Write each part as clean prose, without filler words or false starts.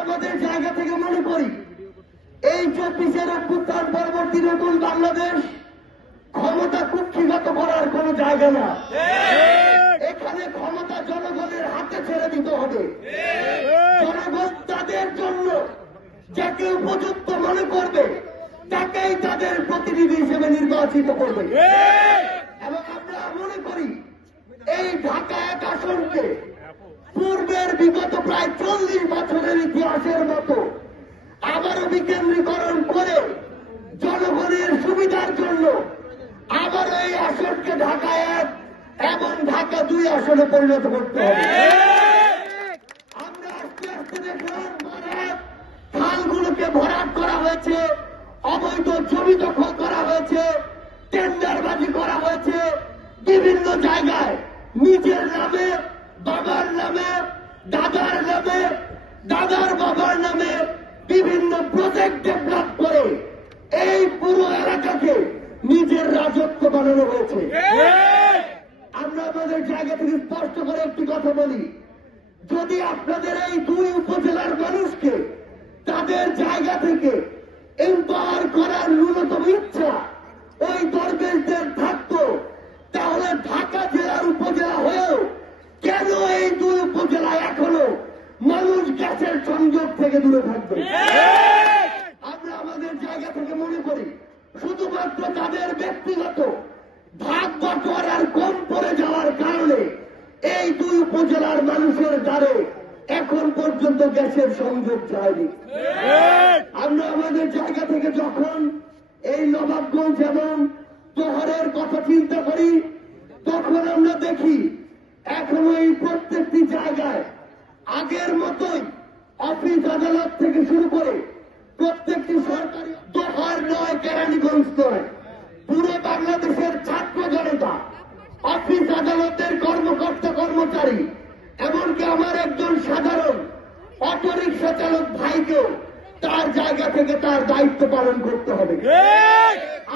আমাদের জায়গা থেকে মনে করি এই 24-এর অভ্যুত্থান পরবর্তী নতুন বাংলাদেশ ক্ষমতা কুক্ষিগত করার কোন জায়গা না। এখানে ক্ষমতা জনগণের হাতে ছেড়ে দিতে হবে। জনগণ তাদের জন্য যাকে উপযুক্ত মনে করবে তাকেই তাদের প্রতিনিধি হিসেবে নির্বাচিত করবে। এবং আমরা মনে করি এই ঢাকা 1 আসনকে পূর্বের বিগত প্রায় 40 বছরের ইতিহাসের মতো আবারও বিকেন্দ্রীকরণ করে জনগণের সুবিধার জন্য আবারও এই আসনকে ঢাকা 1 এবং ঢাকা 2 আসনে পরিণত করতে হবে। আমরা আস্তে আস্তে দেখলাম খালগুলোকে ভরাট করা হয়েছে, অবৈধ জমি দখল করা হয়েছে, টেন্ডারবাজি করা হয়েছে, বিভিন্ন জায়গায় নিজের নামে, বাবার নামে, দাদার নামে, দাদার বাবার নামে বিভিন্ন প্রজেক্ট ডেভেলপ করে এই পুরো এলাকাকে নিজের রাজত্ব বানানো হয়েছে। আমরা আমাদের জায়গা থেকে স্পষ্ট করে একটি কথা বলি, যদি আপনাদের এই 2 উপজেলার মানুষকে তাদের জায়গা থেকে এম্পাওয়ার করার ন্যূনতম ইচ্ছা ওই দরবেশদের থাকতো, তাহলে ঢাকা জেলার উপজেলা হয়েও কেন এই 2 উপজেলায় এখনো মানুষ গ্যাসের সংযোগ থেকে দূরে থাকবে? আমরা আমাদের জায়গা থেকে মনে করি শুধুমাত্র তাদের ব্যক্তিগত ভাগ বটোয়ারার কম পড়ে যাওয়ার কারণে এই 2 উপজেলার মানুষের দ্বারে এখন পর্যন্ত গ্যাসের সংযোগ যায়নি। আমরা আমাদের জায়গা থেকে যখন এই নবাবগঞ্জ এবং শহরের কথা চিন্তা করি তখন আমরা দেখি এখনো এই প্রত্যেকটি জায়গায় আগের মতোই অফিস আদালত থেকে শুরু করে প্রত্যেকটি সরকারি দফার নয়, কেরানীগঞ্জ নয়, পুরো বাংলাদেশের ছাত্র জনতা, অফিস আদালতের কর্মকর্তা কর্মচারী, এমনকি আমার একজন সাধারণ অটোরিকশা চালক ভাইকেও তার জায়গা থেকে তার দায়িত্ব পালন করতে হবে।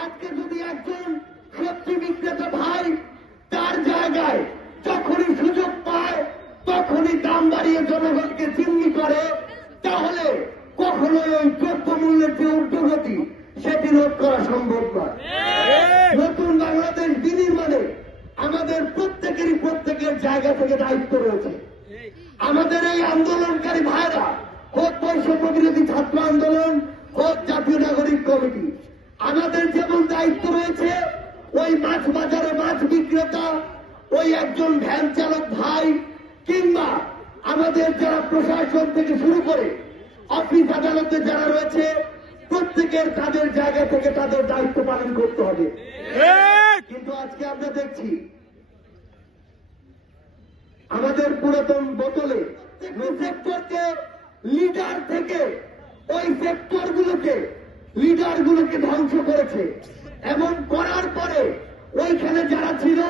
আজকে যদি একজন সবজি বিক্রেতা ভাই তার জায়গায় যখনই সুযোগ পায় তখনই দাম বাড়িয়ে জনগণকে চিহ্নি করে, তাহলে কখনোই ওই দ্রব্য মূল্যের যে ঊর্ধ্বগতি সেটি রোধ করা সম্ভব নয়। নতুন বাংলাদেশ বিনির্মাণে আমাদের প্রত্যেকের জায়গা থেকে দায়িত্ব রয়েছে। আমাদের এই আন্দোলনকারী ভাইরা, হোক বৈষম্য বিরোধী ছাত্র আন্দোলন, হোক জাতীয় নাগরিক কমিটি, আমাদের যেমন দায়িত্ব রয়েছে ওই মাছ বাজারে মাছ বিক্রেতা, ওই একজন ভ্যান চালক ভাই, কিংবা আমাদের যারা প্রশাসন থেকে শুরু করে অফিস আদালতে যারা রয়েছে প্রত্যেকের তাদের জায়গা থেকে তাদের দায়িত্ব পালন করতে হবে। কিন্তু আজকে আমরা দেখছি আমাদের পুরাতন বোতলে সেক্টরকে লিডার থেকে ওই লিডারগুলোকে ধ্বংস করেছে এবং করার পরে ওইখানে যারা ছিল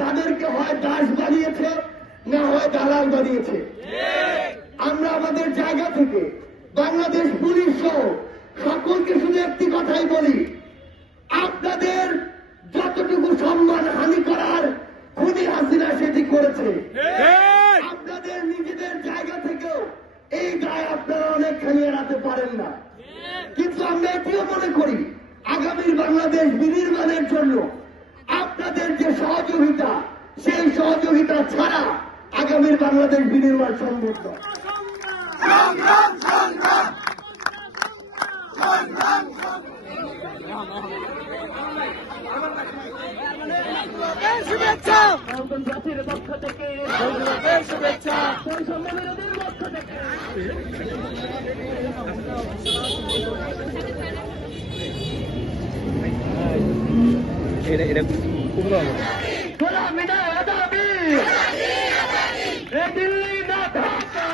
তাদেরকে হয় দাস বানিয়েছে না হয় দালাল বানিয়েছে। আমরা আমাদের জায়গা থেকে বাংলাদেশ পুলিশ সহ সকলকে শুধু একটি কথাই বলি, আপনাদের যতটুকু সম্মান হানি করার খুনি হাসিনা সেটি করেছে। আপনাদের নিজেদের জায়গা থেকেও এই দায় আপনারা অনেকখানি এড়াতে পারেন না। কিন্তু আমরা এটিও মনে করি আগামীর বাংলাদেশ বিনির্মাণের জন্য আপনাদের যে সহযোগিতা, সেই সহযোগিতা ছাড়া আগামীর বাংলাদেশ বিনির্মাণ সম্ভব নয়। শুভেচ্ছা জাতির পক্ষ থেকে শুভেচ্ছা বৈষম্য বিরোধীর পক্ষ থেকে গোলামি না আজাদি, এ দিল্লি না ঢাকা।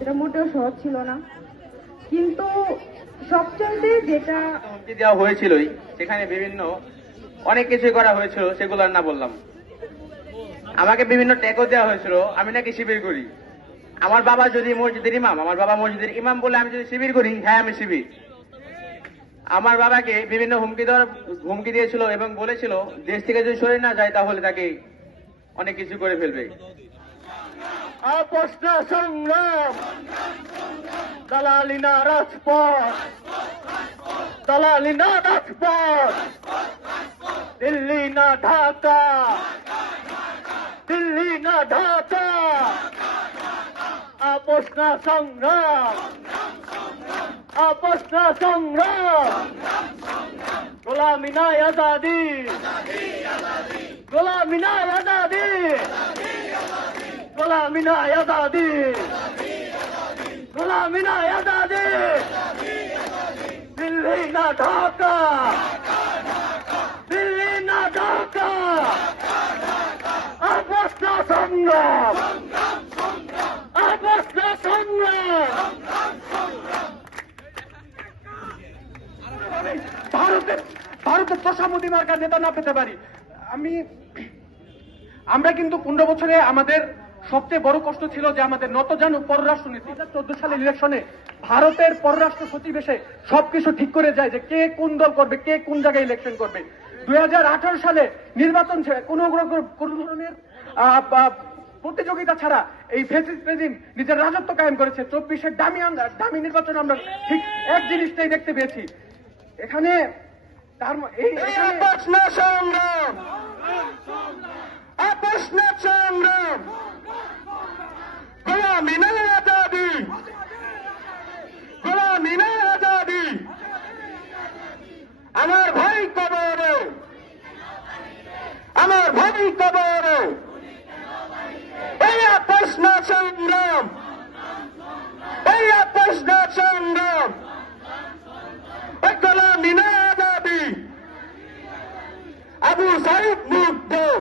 এটা মোটেও সহজ ছিল না, কিন্তু সবচেয়ে যেটা হুমকি দেওয়া হয়েছিলই, সেখানে বিভিন্ন অনেক কিছু করা হয়েছিল, সেগুলো আর না বললাম। আমাকে বিভিন্ন ট্যাগও দেওয়া হয়েছিল, আমি নাকি শিবির করি। আমার বাবা যদি মসজিদের ইমাম, আমার বাবা মসজিদের ইমাম বলে আমি যদি শিবির করি, হ্যাঁ আমি শিবির। আমার বাবাকে বিভিন্ন হুমকি দিয়েছিল এবং বলেছিল দেশ থেকে যদি সরে না যায় তাহলে তাকে অনেক কিছু করে ফেলবে। আপোষ না সংগ্রাম, দালালি না রাজপথ, দালালি না রাজপথ, দিল্লি না ঢাকা, দিল্লি না ঢাকা, আপোষ না সংগ্রাম, আপোষ না সংগ্রাম, গোলামি না আজাদি, গোলামি না আজাদি, গোলামি না আজাদি, গোলামি না আজাদি, দিল্লি না ঢাকা, দিল্লি না ঢাকা, আপোষ না সংগ্রাম, আপোষ না সংগ্রাম। ভারতের তোষামোদী মার্কার নেতা না পেতে পারি আমরা কিন্তু 15 বছরে আমাদের সবচেয়ে বড় কষ্ট ছিল যে আমাদের নতজানু পররাষ্ট্রনীতি। 2014 সালের ইলেকশনে ভারতের পররাষ্ট্র সচিব এসে সবকিছু ঠিক করে যায় যে কে কোন দল করবে, কে কোন জায়গায় ইলেকশন করবে। 2018 সালে নির্বাচন কোন ধরনের প্রতিযোগিতা ছাড়া এই ফ্যাসিস্ট রেজিম নিজের রাজত্ব কায়েম করেছে। 24-এর দামি নির্বাচন আমরা ঠিক এক জিনিসটাই দেখতে পেয়েছি। এখানে আপোষ না সংগ্রাম, আপোষ না সংগ্রাম, গোলামি না আজাদি, গোলামি না আজাদি, আমার ভাই কবরে, আমার ভাই কবরে, এই আপোষ না সংগ্রাম।